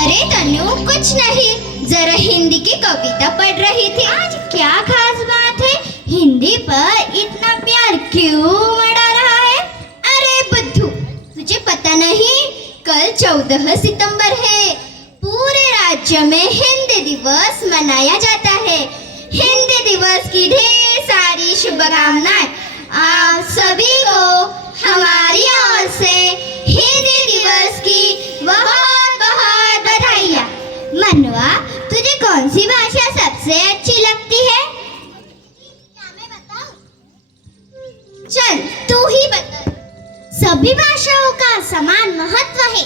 अरे तनु, कुछ नहीं, जरा हिंदी की कविता पढ़ रही थी। आज क्या खास बात है? हिंदी पर इतना प्यार क्यों मढ़ा रहा है? अरे बुद्धू, तुझे पता नहीं, कल 14 सितंबर है। पूरे राज्य में हिंदी दिवस मनाया जाता है। हिंदी दिवस की ढेर सारी शुभकामनाएं आप सभी को हमारी ओर से हिंदी दिवस की बहुत बहुत बधाइयाँ। मनवा, तुझे कौन सी भाषा सबसे अच्छी लगती है? क्या मैं बताऊं? चल तू ही बता। सभी भाषाओं का समान महत्व है।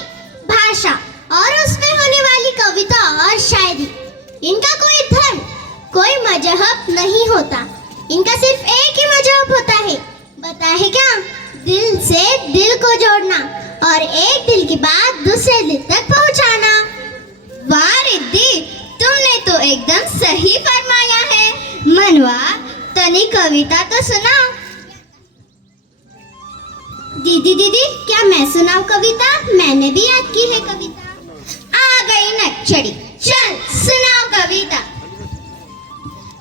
भाषा और उसमें होने वाली कविता और शायरी, इनका कोई धर्म, कोई मजहब नहीं होता। इनका सिर्फ एक ही मजहब होता है। पता है क्या? दिल से दिल को जोड़ना और एक दिल की बात दूसरे दिल तक पहुंचाना। वाह रिद्धि, तुमने तो एकदम सही फरमाया है। मनवा, तनी कविता तो सुना। दीदी दीदी, क्या मैं सुनाऊं कविता? मैंने भी याद की है कविता। आ गई नक्चड़ी, चल सुनाओ कविता।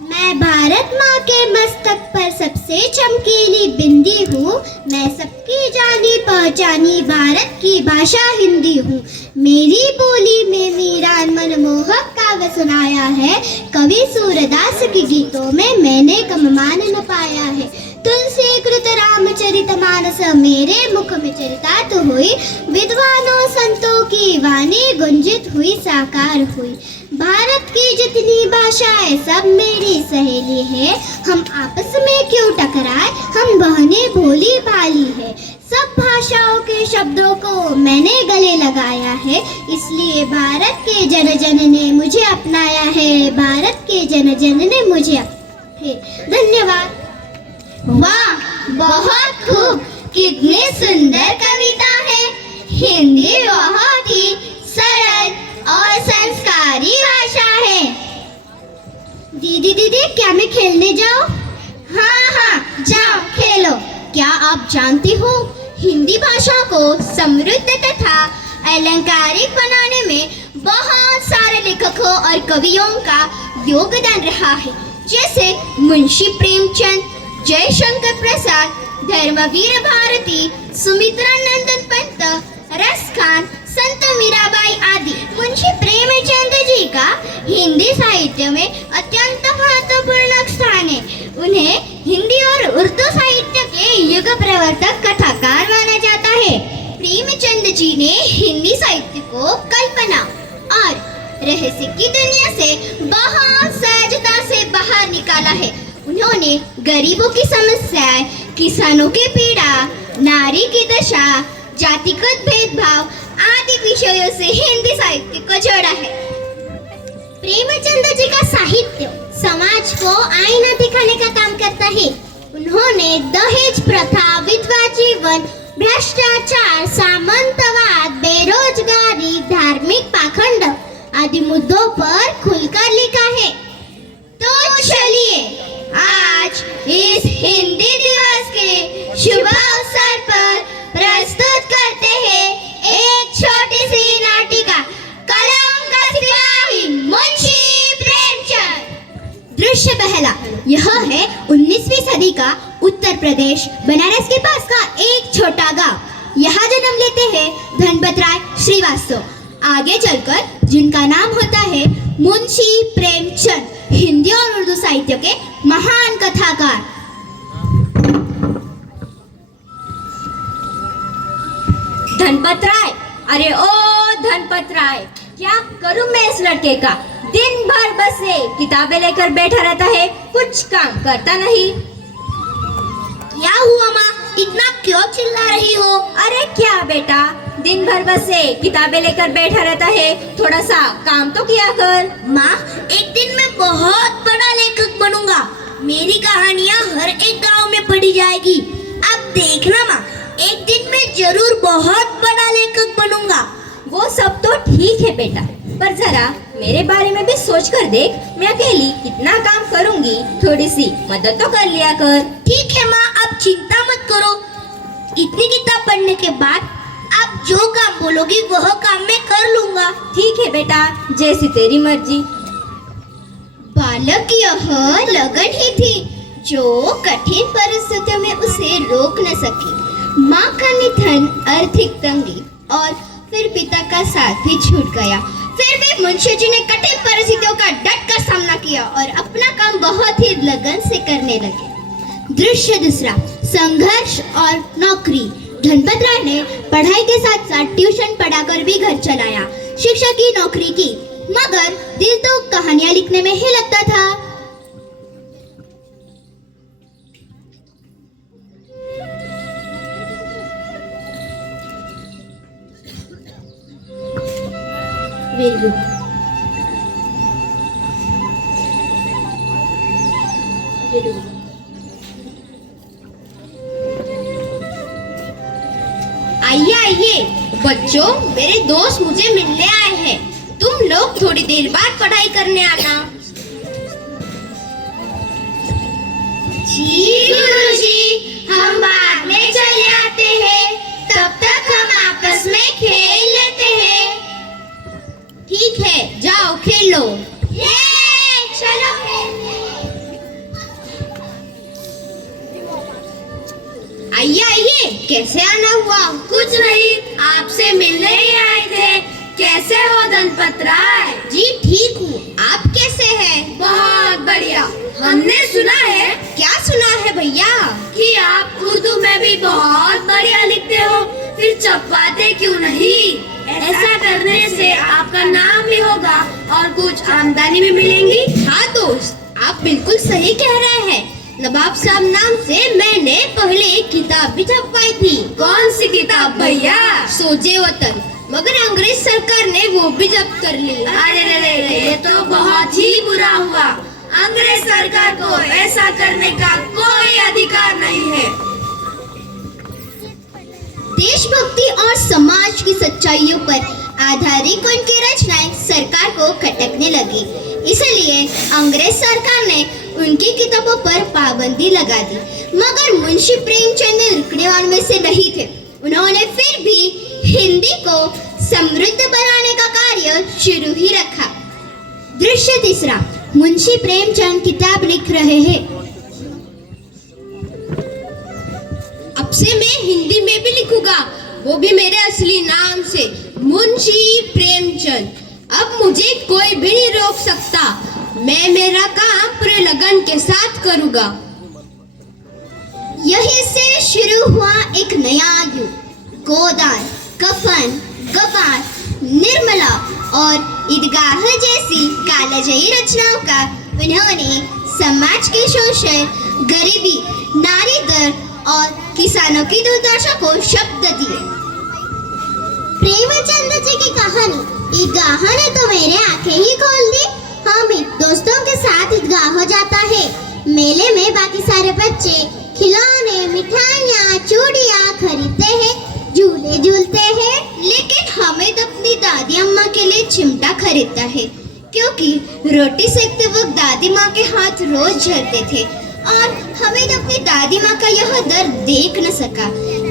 मैं भारत माँ के मस्तक पर सबसे चमकीली बिंदी हूँ। मैं सबकी जानी पहचानी भारत की भाषा हिंदी हूँ। मेरी बोली में मीरा मनमोहक काव्य सुनाया है। कवि सूरदास के गीतों में मैंने कममान न पाया है। तुलसी कृत रामचरित मानस मेरे मुख में चरितार्थ हुई। विद्वानों संतों की वाणी गुंजित हुई, साकार हुई। भारत की जितनी भाषाएं सब मेरी सहेली है। हम आपस में क्यों टकराए, हम बहनें भोली भाली है। सब भाषाओं के शब्दों को मैंने गले लगाया है। इसलिए भारत के जन जन ने मुझे अपनाया है। भारत के जन जन ने मुझे धन्यवाद। वाह, बहुत खूब, कितनी सुंदर कविता है। हिंदी बहुत ही सरल और संस्कारी भाषा है। दीदी दीदी, क्या मैं खेलने जाऊं? हाँ हाँ, जाओ खेलो। क्या आप जानती हो, हिंदी भाषा को समृद्ध तथा अलंकारिक बनाने में बहुत सारे लेखकों और कवियों का योगदान रहा है। जैसे मुंशी प्रेमचंद, जयशंकर प्रसाद, धर्मवीर भारती, सुमित्रा नंदन पंत, रसखान, संत मीराबाई आदि। मुंशी प्रेमचंद जी का हिंदी साहित्य में अत्यंत महत्वपूर्ण स्थान है। उन्हें हिंदी और उर्दू साहित्य के युग प्रवर्तक कथाकार माना जाता है। प्रेमचंद जी ने हिंदी साहित्य को कल्पना और रहस्य की दुनिया से बहुत सहजता से बाहर निकाला है। उन्होंने गरीबों की समस्याएं, किसानों की पीड़ा, नारी की दशा, जातिगत भेदभाव आदि विषयों से हिंदी साहित्य को जोड़ा है। प्रेमचंद जी का साहित्य समाज को आईना दिखाने का काम करता है। उन्होंने दहेज प्रथा, विधवा जीवन, भ्रष्टाचार, सामंतवाद, बेरोजगारी, धार्मिक पाखंड आदि मुद्दों पर खुलकर लिखा है। तो चलिए आज इस हिंदी दिवस के शुभ अवसर पर प्रस्तुत करते हैं एक छोटी सी नाटिका, कलम का सिपाही मुंशी प्रेमचंद। दृश्य पहला, यह है 19वीं सदी का उत्तर प्रदेश बनारस के पास का एक छोटा गांव। यहाँ जन्म लेते हैं धनपत राय श्रीवास्तव। आगे चलकर जिनका नाम होता है मुंशी प्रेमचंद, हिंदी और उर्दू साहित्य के महान कथाकार। धनपत राय, अरे ओ धनपत राय, क्या करूं मैं इस लड़के का? दिन भर बस ये किताबें लेकर बैठा रहता है, कुछ काम करता नहीं। क्या हुआ माँ, इतना क्यों चिल्ला रही हो? अरे क्या बेटा, दिन भर बस ये किताबें लेकर बैठा रहता है, थोड़ा सा काम तो किया कर। माँ, एक दिन मैं बहुत बड़ा लेखक बनूंगा। मेरी कहानियाँ हर एक गांव में पढ़ी जाएगी। अब देखना माँ, एक दिन मैं जरूर बहुत बड़ा लेखक बनूंगा। वो सब तो ठीक है बेटा, पर जरा मेरे बारे में भी सोच कर देख। मैं अकेली कितना काम करूंगी, थोड़ी सी मदद तो कर लिया कर। ठीक है माँ, अब चिंता मत करो। इतनी किताब पढ़ने के बाद अब जो काम बोलोगी वह काम मैं कर लूंगा। ठीक है बेटा, जैसी तेरी मर्जी। बालक यह लगन ही थी जो कठिन परिस्थितियों में उसे रोक न सकी। माँ का निधन, आर्थिक तंगी और फिर पिता का साथ भी छूट गया। फिर भी मुंशी जी ने कठिन परिस्थितियों का डट कर सामना किया और अपना काम बहुत ही लगन से करने लगे। दृश्य दूसरा, संघर्ष और नौकरी। धनपत राय ने पढ़ाई के साथ साथ ट्यूशन पढ़ाकर भी घर चलाया, शिक्षक की नौकरी की, मगर दिल तो कहानियां लिखने में ही लगता था। Very good. Very good. आइए आइए बच्चों, मेरे दोस्त मुझे मिलने आए हैं। तुम लोग थोड़ी देर बाद पढ़ाई करने आना। जी गुरुजी, हम बाद में चले आते हैं, तब तक हम आपस में खेल लेते हैं। ठीक है, जाओ खेलो। ये चलो खेलते। आइए आइए, कैसे आना हुआ? कुछ नहीं, आपसे मिलने ही आए थे। कैसे हो धनपत राय? जी ठीक हूँ, आप कैसे हैं? बहुत बढ़िया। हमने सुना है। क्या सुना है भैया? कि आप उर्दू में भी बहुत बढ़िया लिखते हो, फिर छपवाते क्यों नहीं? ऐसा करने से आपका नाम भी होगा और कुछ आमदनी भी मिलेंगी। हाँ दोस्त, आप बिल्कुल सही कह रहे हैं। नवाब साहब नाम से मैंने पहले एक किताब भी छपवाई थी। कौन सी किताब भैया? सोजे वतन, मगर अंग्रेज सरकार ने वो भी जब्त कर ली। अरे ये तो बहुत ही बुरा हुआ। अंग्रेज सरकार को ऐसा करने का कोई अधिकार नहीं है। देशभक्ति और समाज की सच्चाइयों पर आधारित उनकी रचनाएं सरकार को खटकने लगी, इसलिए अंग्रेज सरकार ने उनकी किताबों पर पाबंदी लगा दी। मगर मुंशी प्रेमचंद रुकने वालों में से नहीं थे। उन्होंने फिर भी हिंदी को समृद्ध बनाने का कार्य शुरू ही रखा। दृश्य तीसरा, मुंशी प्रेमचंद किताब लिख रहे हैं। अब से मैं हिंदी में भी लिखूंगा, वो भी मेरे असली नाम से, मुंशी प्रेमचंद। अब मुझे कोई भी नहीं रोक सकता। मैं मेरा काम पूरे लगन के साथ करूंगा। यहीं से शुरू हुआ एक नया युग। गोदान, कफन, गवार, निर्मला और ईदगाह जैसी कालजयी रचनाओं का उन्होंने समाज के शोषण, गरीबी, नारी दर्द और किसानों की दुर्दशा को शब्द दिए। प्रेमचंद जी की कहानी ईदगाह ने तो मेरे आंखें ही खोल दी। हम दोस्तों के साथ ईदगाह हो जाता है। मेले में बाकी सारे बच्चे खिलौने, मिठाइयाँ, चूड़ियाँ खरीदते हैं, झूले झूलते हैं, लेकिन हमें तो अपनी दादी अम्मा के लिए चिमटा खरीदता है, क्योंकि रोटी सेकते वक्त दादी माँ के हाथ रोज झड़ते थे और हमें तो अपनी दादी माँ का यह दर्द देख न सका।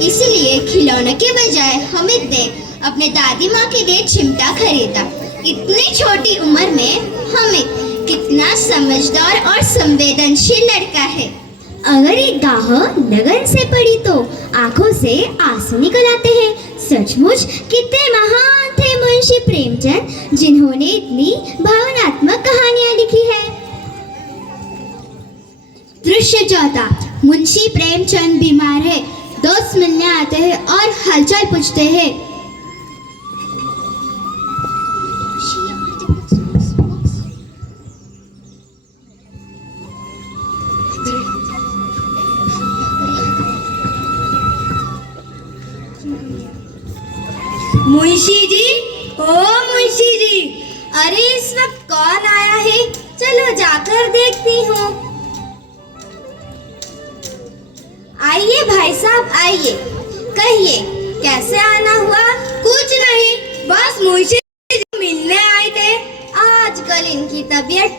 इसलिए खिलौने के बजाय हमें ने अपने दादी माँ के लिए चिमटा खरीदा। इतनी छोटी उम्र में हमें कितना समझदार और संवेदनशील लड़का है। अगर एक गाह लगन से पड़ी तो आंखों से आंसू निकल आते हैं। सचमुच कितने महान थे मुंशी प्रेमचंद, जिन्होंने इतनी भावनात्मक कहानियां लिखी है। दृश्य चौथा, मुंशी प्रेमचंद बीमार है। दोस्त मिलने आते हैं और हालचाल पूछते हैं। मुंशी जी, ओ मुंशी जी, अरे इस वक्त कौन आया है? चलो जाकर देखती हूँ। आइए भाई साहब, आइए, कहिए कैसे आना हुआ? कुछ नहीं, बस मुंशी जी मिलने आए थे। आजकल इनकी तबीयत